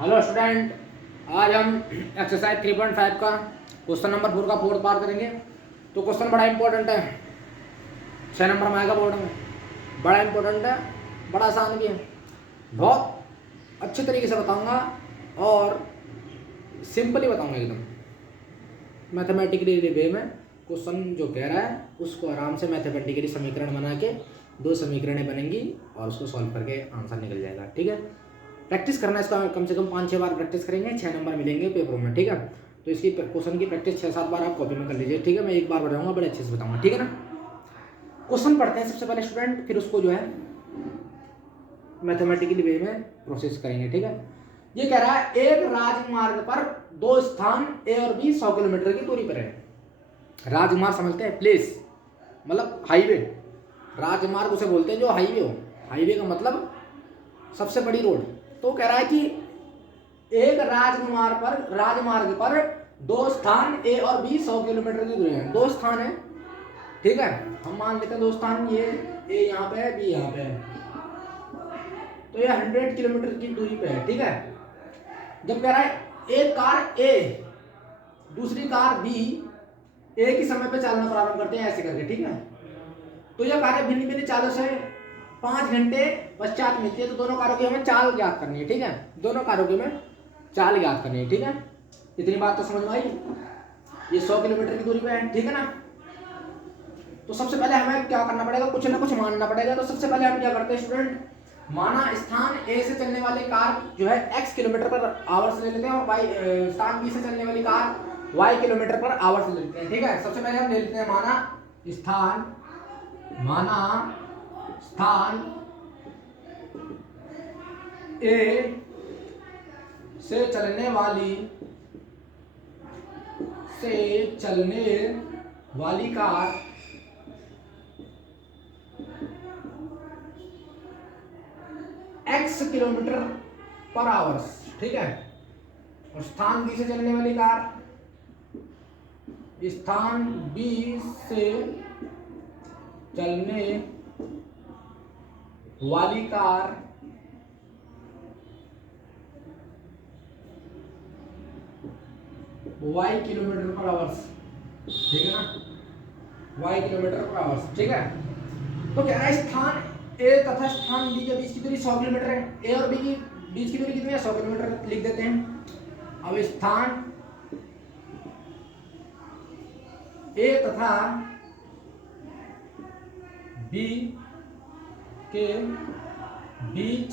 Hello student, आज हम exercise 3.5 का क्वेश्चन नंबर 4 का फोर्थ पार्ट करेंगे। तो क्वेश्चन बड़ा इंपॉर्टेंट है, 6 नंबर में आएगा बोर्ड में। बड़ा इंपॉर्टेंट है, बड़ा आसान भी है, बहुत अच्छे तरीके से बताऊंगा और सिंपली बताऊंगा एकदम मैथमेटिकली वे में। क्वेश्चन जो कह रहा है उसको आराम से मैथमेटिकली समीकरण बना के 2 समीकरणें बनेंगी और उसको सॉल्व करके आंसर निकल जाएगा। ठीक है, प्रैक्टिस करना है इसका, कम से कम 5-6 बार प्रैक्टिस करेंगे, 6 नंबर मिलेंगे पेपरों में। ठीक है, तो इसकी क्वेश्चन की प्रैक्टिस 6-7 बार आप कॉपी में कर लीजिए। ठीक है, मैं एक बार बताऊंगा, बड़े अच्छे से बताऊंगा। ठीक है ना, क्वेश्चन पढ़ते हैं सबसे पहले स्टूडेंट, फिर उसको जो है मैथमेटिकली वे में प्रोसेस करेंगे। ठीक है, ये कह रहा है एक राजमार्ग पर 2 स्थान ए और बी 100 किलोमीटर की दूरी पर है। राजमार्ग समझते हैं, प्लेस मतलब हाईवे। राजमार्ग उसे बोलते हैं जो हाईवे हो। हाईवे का मतलब सबसे बड़ी रोड। तो कह रहा है कि एक राजमार्ग पर 2 स्थान ए और बी 100 किलोमीटर की दूरी है। 2 स्थान है, ठीक है, हम मान लेते हैं 2 स्थान, ये ए यहाँ पे है, बी यहाँ पे है, तो ये 100 किलोमीटर की दूरी पे है। ठीक है, जब कह रहा है एक कार ए दूसरी कार बी एक ही समय पे चलना प्रारंभ करते हैं ऐसे करके। ठीक है, तो यह कारें भिन्न भिन्न चालों से 5 घंटे पश्चात मिलती है। तो दोनों कारों की हमें चाल ज्ञात करनी है। ठीक है, दोनों कारों की हमें चाल ज्ञात करनी है। ठीक है, इतनी बात तो समझ में आई। ये 100 किलोमीटर की दूरी पे है, ठीक है ना। तो सबसे पहले हमें क्या करना पड़ेगा, कुछ ना कुछ मानना पड़ेगा। तो सबसे पहले हम क्या करते हैं स्टूडेंट, माना स्थान ए से चलने वाली कार जो है x किलोमीटर पर आवर से ले लेते हैं और स्थान बी से चलने वाली car y kilometre per hour से ले लेते हैं। ठीक है, सबसे पहले हम ले लेते हैं माना स्थान ए से चलने वाली कार x किलोमीटर पर आवर्स। ठीक है, और स्थान बी से चलने वाली कार स्थान बी से चलने वाली कार y किलोमीटर पर आवर्स। ठीक है ना, y किलोमीटर पर आवर्स। ठीक है, तो कह रहा है स्थान ए तथा स्थान बी के बीच की दूरी 100 किलोमीटर है। ए और बी की बीच की दूरी कितनी है, 100 किलोमीटर लिख देते हैं। अब स्थान ए तथा बी के बीच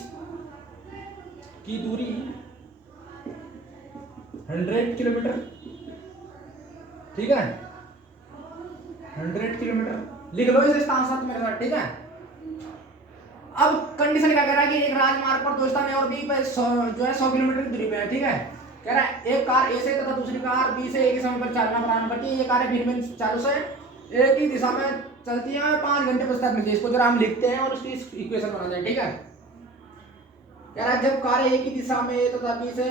की दूरी 100 किलोमीटर। ठीक है, 100 किलोमीटर लिख लो इसे स्थान साथ मेरे साथ। ठीक है, अब कंडीशन क्या कह रहा है कि एक राजमार्ग पर 2 स्थान ए और बी पे जो है 100 किलोमीटर की दूरी पे है। ठीक है, कह रहा है एक कार ए से तथा दूसरी कार बी से एक ही समय पर चलना प्रारंभ करती है। ये कारें भिन्न भिन्न चालों से एक ही दिशा में चलती हैं, 5 घंटे पश्चात मिलती है। इसको जरा हम लिखते हैं और उसकी इक्वेशन बनाते हैं। ठीक है, कह रहा है जब कार एक ही दिशा में ए तथा बी से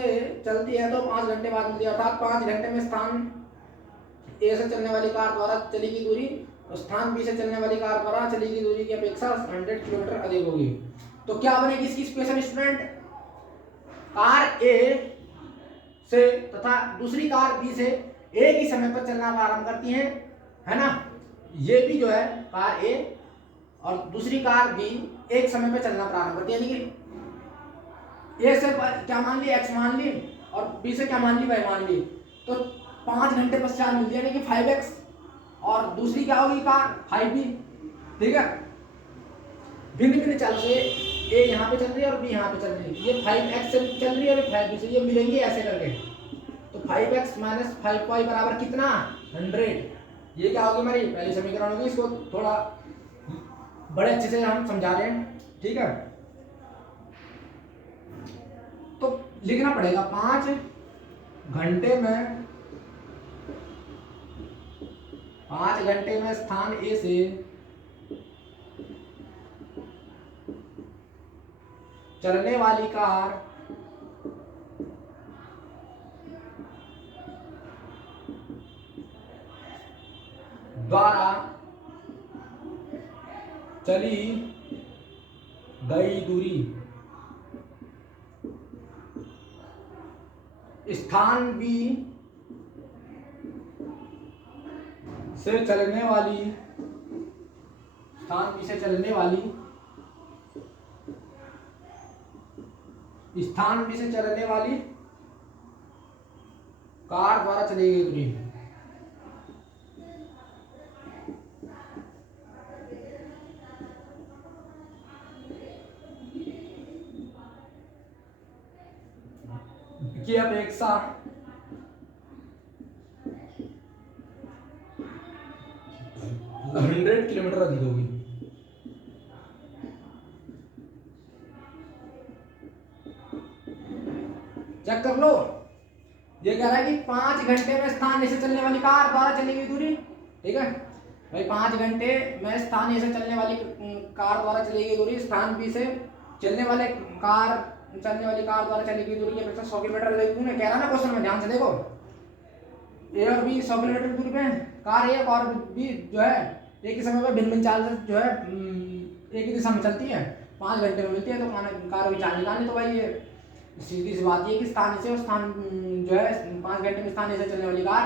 चलती है तो 5 घंटे बाद मिलती है। अर्थात 5 घंटे में स्थान ए से चलने वाली कार द्वारा चली गई दूरी और स्थान बी से चलने वाली कार द्वारा चली गई दूरी की अपेक्षा 100 किलोमीटर अधिक होगी। तो क्या बनेगी इसकी इक्वेशन स्टूडेंट, कार ए से तथा दूसरी कार बी से एक ही समय पर चलना प्रारंभ करती हैं, है ना। ये भी जो है कार ए और दूसरी कार बी एक समय पर चलना प्रारंभ करती है, यानी कि ए से क्या मान ली, x मान ली, और बी से क्या मान ली, y मान ली। तो 5 घंटे पश्चात मिलती है, यानी कि 5x, और दूसरी क्या होगी कार 5b। ठीक है, भिन्न भिन्न चालों से ए यहाँ पे चल रही है और बी यहाँ पे चल रही है। ये 5x से चल रही है और 5b से, ये मिलेंगे ऐसे करके। तो 5x माइनस 5y बराबर कितना, 100। ये क्या होगी, हमारी पहली समीकरण होगी। इसको थोड़ा बड़े अच्छे से हम समझा रहे हैं। ठीक है, तो लिखना पड़ेगा 5 घंटे में स्थान ए से चलने वाली कार द्वारा चली गई दूरी स्थान बी से चलने वाली स्थान बी से चलने वाली स्थान बी से चलने वाली कार द्वारा चली गई दूरी। की अपेक्षा 100 किलोमीटर अधिक होगी। चेक कर लो, ये कह रहा है कि 5 घंटे में स्थान ए से चलने वाली कार द्वारा चली गई दूरी। ठीक है भाई, 5 घंटे में स्थान ए से चलने वाली कार द्वारा चली गई दूरी स्थान बी से चलने वाली कार द्वारा चली गई दूरी की 100 किलोमीटर कह रहा ना क्वेश्चन में, ध्यान से देखो। ए और बी 100 किलोमीटर दूरी पे कार ए और बी जो है एक ही समय पर भिन्न भिन्न चाल से जो है एक ही दिशा में चलती है, 5 घंटे में मिलती है। तो कार की चाल निकालनी, तो भाई ये सीधी सी बात ये कि स्थान से स्थान जो है 5 घंटे में स्थान से चलने वाली कार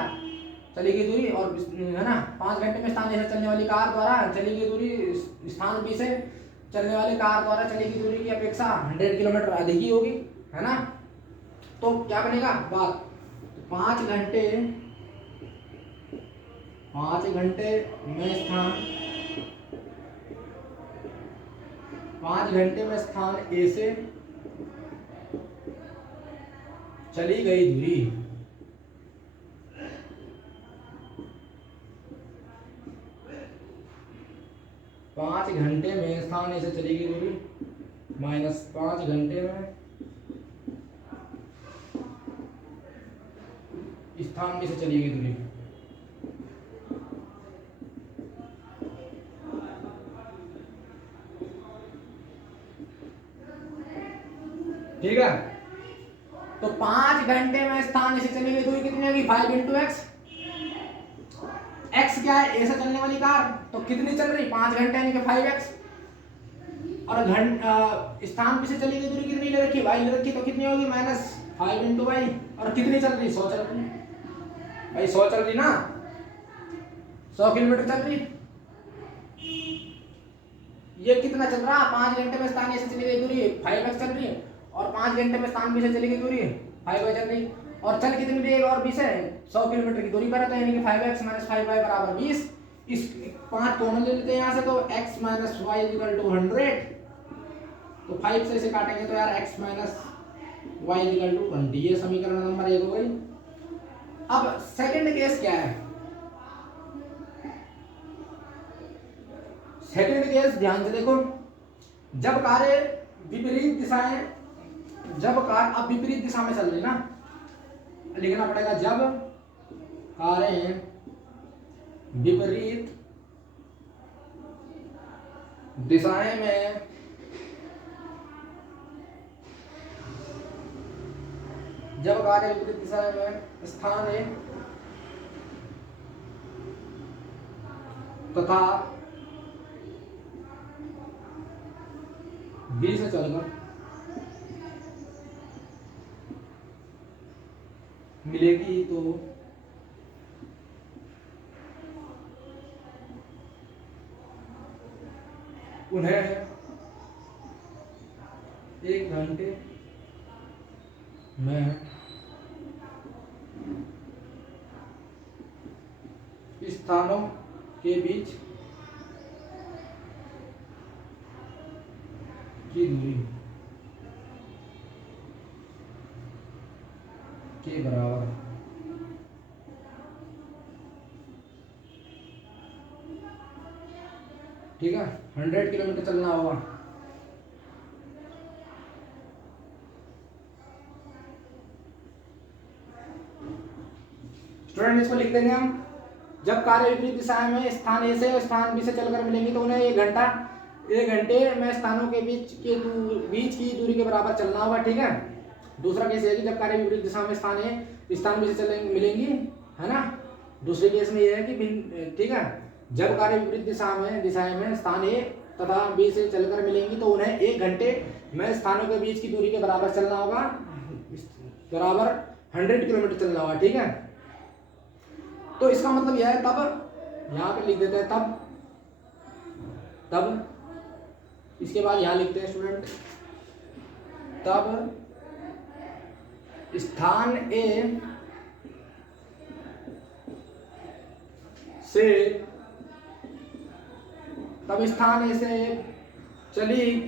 चली गई दूरी, और है ना 5 घंटे में स्थान से चलने वाली कार द्वारा चली गई दूरी स्थान बी से चलने वाली कार द्वारा चली गई दूरी की अपेक्षा 100 किलोमीटर अधिक ही होगी, है ना। तो क्या बनेगा बात, 5 घंटे में स्थान 5 घंटे में स्थान ए से चली गई दूरी पाँच घंटे में स्थान ए से चली गई दूरी माइनस 5 घंटे में स्थान बी से चली गई दूरी। ठीक है, तो 5 घंटे में स्थान ए से चली गई दूरी कितनी होगी, 5 इंटू एक्स। एक्स क्या है, ए से चलने वाली कार, तो कितनी चल रही, 5 घंटे यानी कि 5x। और स्थान बी से चली गई दूरी कितनी ले रखी, y ले रखी, तो कितनी होगी माइनस 5 इंटू वाई। और कितनी चल रही, 100 चल रही भाई, 100 चल रही ना, 100 किलोमीटर चल रही। ये कितना चल रहा, 5 घंटे में स्थान ए से चली गई दूरी 5x चल रही है, और 5 घंटे में स्थान बी से चली गई दूरी 5y चल रही। और चल कितनी रही और बी से 100 किलोमीटर की दूरी पर है, तो यानी कि 5x - 5y बराबर 20। इस 5 कॉमन ले लेते हैं यहाँ से, तो x - y = 100। तो 5 से इसे काटेंगे तो यार x - y = 20। ये समीकरण नंबर 1 हो गई। अब सेकंड केस क्या है, सेकंड केस ध्यान से देखो, जब कारें विपरीत दिशाएं, जब कार अब विपरीत दिशा में चल रही ना, लिखना पड़ेगा, जब कारें विपरीत दिशाएं में स्थान ए तथा बी से चलकर मिलेगी, तो उन्हें 1 घंटे में स्थानों के बीच की दूरी के बराबर ठीक है, 100 किलोमीटर चलना होगा। स्टूडेंट इसको लिख देंगे हम, जब कारें विपरीत दिशा में स्थान ए से स्थान बी से चलकर मिलेंगी, तो उन्हें 1 घंटे में स्थानों के बीच की दूरी के बराबर चलना होगा। ठीक है, दूसरा केस है कि जब कारें विपरीत दिशा में स्थान बी से चलेंगे मिलेंगी, है ना। दूसरे केस में यह है कि ठीक है, जब कारें विपरीत दिशाएं में स्थान ए तथा बी से चलकर मिलेंगी, तो उन्हें 1 घंटे में स्थानों के बीच की दूरी के बराबर चलना होगा, बराबर 100 किलोमीटर चलना होगा, ठीक है। तो इसका मतलब यह है, तब यहाँ पे लिख देते हैं तब इसके बाद यहाँ लिखते हैं स्टूडेंट, तब स्थान ए से चली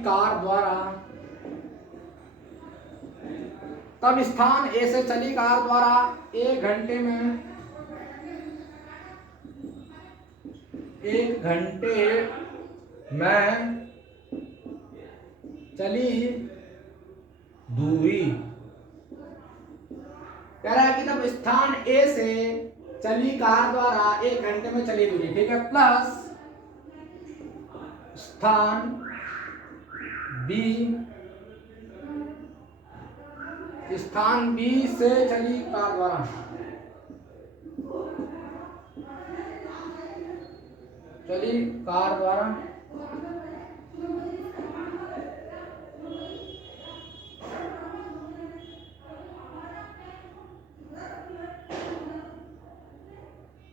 कार द्वारा 1 घंटे में चली दूरी, कह रहा है कि तब स्थान ए से चली कार द्वारा 1 घंटे में चली दूरी, ठीक है, प्लस स्थान बी से चली कार द्वारा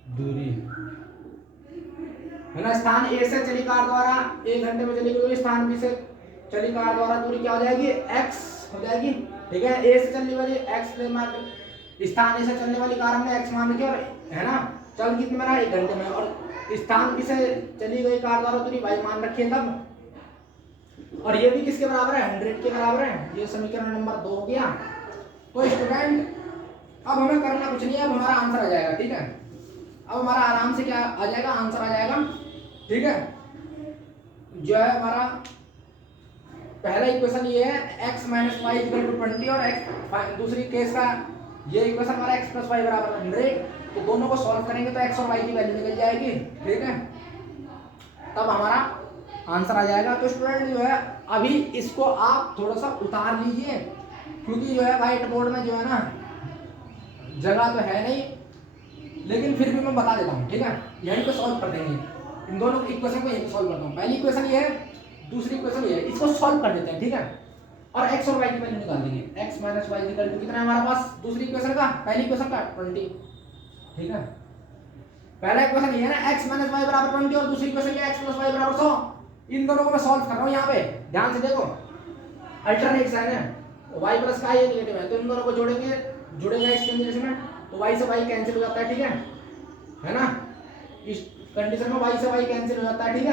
दूरी, है ना। स्थान ए से चली कार द्वारा 1 घंटे में चली गई, स्थान बी से चली कार द्वारा दूरी क्या हो जाएगी, x हो जाएगी, ठीक है। ए से चलने वाली x ले मान, स्थान ए से चलने वाली कार हमने x मान रखी, और है ना, चल कितने में रहा 1 घंटे में, और स्थान बी से चली गई कार द्वारा दूरी y मान रखी है तब, और ये भी किसके बराबर है, 100 के बराबर है। ये समीकरण नंबर 2 हो गया। तो स्टूडेंट अब हमें करना कुछ नहीं है, अब हमारा आंसर आ जाएगा, ठीक है। अब हमारा आराम से क्या आ जाएगा, आंसर आ जाएगा, ठीक है। जो है हमारा पहला इक्वेशन ये है x - y = 20, और x दूसरी केस का ये इक्वेशन हमारा x + y = 100। तो दोनों को सॉल्व करेंगे तो x और y की वैल्यू निकल जाएगी, ठीक है, तब हमारा आंसर आ जाएगा। तो स्टूडेंट जो है अभी इसको आप थोड़ा सा उतार लीजिए, क्योंकि जो है व्हाइट बोर्ड में जो है ना जगह तो है नहीं, लेकिन फिर भी मैं बता देता हूँ, ठीक है। यहीं पे सॉल्व कर देंगे, इन दोनों इक्वेशन को यहीं पे सॉल्व करता हूँ। पहली इक्वेशन ये है, दूसरी इक्वेशन ये है, इसको सॉल्व कर देते हैं, ठीक है, और x और y की वैल्यू निकाल देंगे। x - y = कितना है हमारे पास, दूसरी इक्वेशन का, पहली इक्वेशन का 20, ठीक है। पहला इक्वेशन ये है ना x - y = 20, और दूसरी इक्वेशन क्या है x + y = 100। इन दोनों को मैं सॉल्व कर रहा हूँ, यहाँ पे ध्यान से देखो, अल्टरनेट साइन है, y प्लस का ये नेगेटिव है, तो इन दोनों को जुड़ेगा इस कंडीशन में, तो y से y कैंसिल हो जाता है, ठीक है ना। इस कंडीशन में y से y कैंसिल हो जाता है, ठीक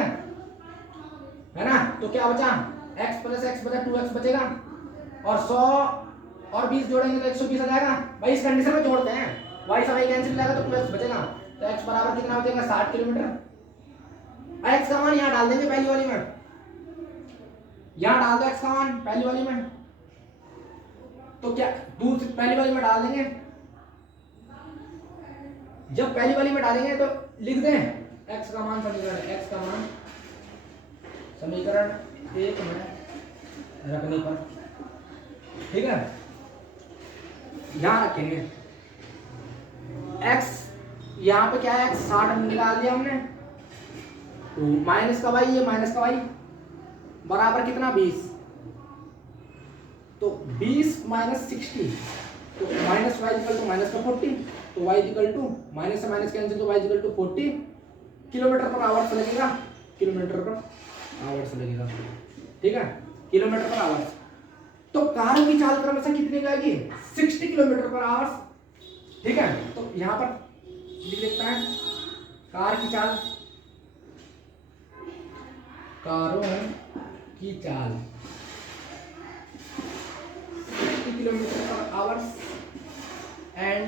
है ना। तो क्या बचा, x + x बचा 2x बचेगा, और 100 और 20 जोड़ेंगे तो 120 आ जाएगा। भाई इस कंडीशन में जोड़ते हैं, y से y कैंसिल हो जाएगा तो 2x बचेगा, तो x बराबर कितना बचेगा, 60 किलोमीटर। x का मान यहाँ डाल देंगे पहली वाली में, यहाँ डाल दो x का मान पहली वाली में, तो क्या दूसरी पहली वाली में डाल देंगे। जब पहली वाली में डालेंगे तो लिख दें x का मान, x का मान समीकरण 1 में रखने पर, ठीक है, यहां रखेंगे x, यहाँ पे क्या है x 60 निकाल दिया हमने, तो माइनस का y, ये माइनस का y बराबर कितना 20, तो 20 - 60, तो माइनस y = माइनस का 40, तो y = माइनस से माइनस कैंसिल, तो y = 40 किलोमीटर पर आवर से लगेगा, किलोमीटर पर आवर से लगेगा, ठीक है, किलोमीटर पर आवर। तो कार की चाल क्रमशः कितनी जाएगी, 60 किलोमीटर पर आवर, ठीक है। तो यहाँ पर लिख देता है कारों की चाल 60 किलोमीटर पर आवर एंड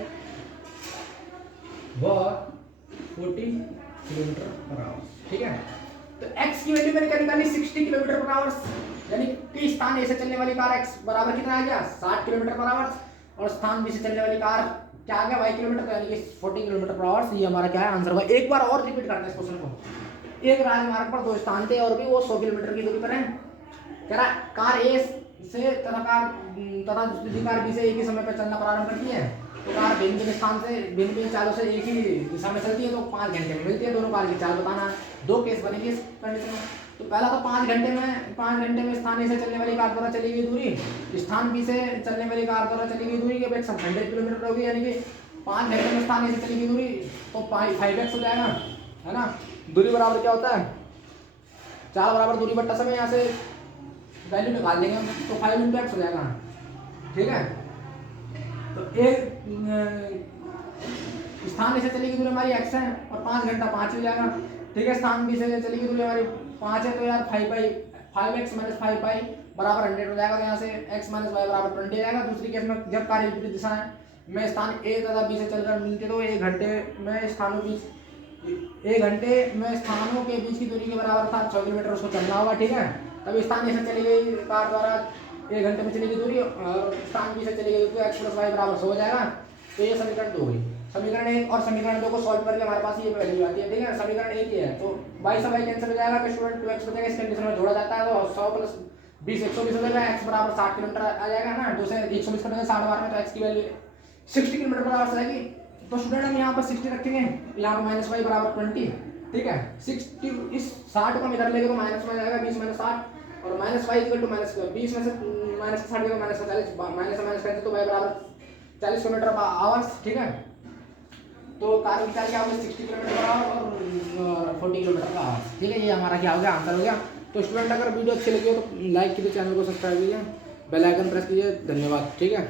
वह 40 किलोमीटर पर आवर, ठीक है। तो x की वैल्यू मैंने क्या निकाली, 60 किलोमीटर पर आवर, यानी कि स्थान ए से चलने वाली कार x बराबर कितना आ गया, 60 किलोमीटर पर आवर, और स्थान बी से चलने वाली कार क्या आ गया, y किलोमीटर, तो यानी कि 40 किलोमीटर पर आवर। ये हमारा क्या है, आंसर होगा। एक बार और रिपीट करते हैं इस क्वेश्चन को। एक राजमार्ग पर 2 स्थान थे और भी वो 100 किलोमीटर की दूरी पर है। कह रहा कार ए से तथा दूसरी कार बी से एक ही समय पर चलना प्रारंभ करती है, तो कार भिन्न भिन्न स्थान से भिन्न भिन्न चालों से एक ही दिशा में चलती है, तो 5 घंटे में मिलती है। दोनों कार की चाल बताना। 2 केस बनेंगे इस कंडीशन में। तो पहला तो 5 घंटे में स्थान ए से चलने वाली कार द्वारा चली गई दूरी, स्थान बी से चलने वाली कार द्वारा चली गई दूरी के अपेक्षा 100 किलोमीटर होगी, यानी कि 5 घंटे में स्थान ए से चली गई दूरी तो 5x हो जाएगा, है ना। दूरी बराबर क्या होता है, 4 बराबर दूरी बट्टा समय, यहाँ से वैल्यू निकाल देंगे हम तो 5 × x हो जाएगा, ठीक है। तो एक स्थान ए से चली गई दूरी हमारी x है और 5 घंटा 5 हो जाएगा, ठीक है। स्थान बी से चली गई दूरी हमारी 5 है, तो यार 5x - 5y बराबर 100 हो जाएगा, तो यहाँ से x - y बराबर 20 हो जाएगा। दूसरी केस में जब कार्य विपरीत दिशा है में स्थान a तथा b से चलकर मिलते तो 1 घंटे में स्थानों के बीच की दूरी के बराबर था 6 किलोमीटर उसको चलना होगा, ठीक है। तब स्थान ए से चली गई कार द्वारा 1 घंटे में चली गई दूरी और स्थान बी से चली गई तो x + y बराबर 100 हो जाएगा। तो ये समीकरण 2 हुई। समीकरण 1 और समीकरण 2 को सॉल्व करके हमारे पास ये वैल्यू आती है, ठीक है। समीकरण 1 ये है, तो y से y कैंसिल हो जाएगा तो स्टूडेंट 2x हो जाएगा, इस कंडीशन में जोड़ा जाता है तो 100 + 20 120 हो जाएगा, x बराबर 60 किलोमीटर आ जाएगा ना। 2 से 120 करेंगे 60 बार में तो x की वैल्यू 60 किलोमीटर बराबर से आएगी। तो स्टूडेंट हम यहाँ पर 60 रखेंगे, यहाँ पर -y बराबर 20, ठीक है। 60 इस 60 को हम इधर लेंगे तो -y आएगा 20 - 60 और -y = -20 में से -60 का -40 माइनस करेंगे तो y बराबर 40 किलोमीटर/आवर्स, ठीक है। तो कार्य की चाल क्या होगी 60 किलोमीटर/आवर और 40 किलोमीटर/आवर, ठीक है। ये हमारा क्या हो गया, आंसर हो गया। तो स्टूडेंट अगर वीडियो अच्छी लगी हो तो लाइक कीजिए, चैनल को सब्सक्राइब कीजिए, बेल आइकन प्रेस कीजिए। धन्यवाद, ठीक है।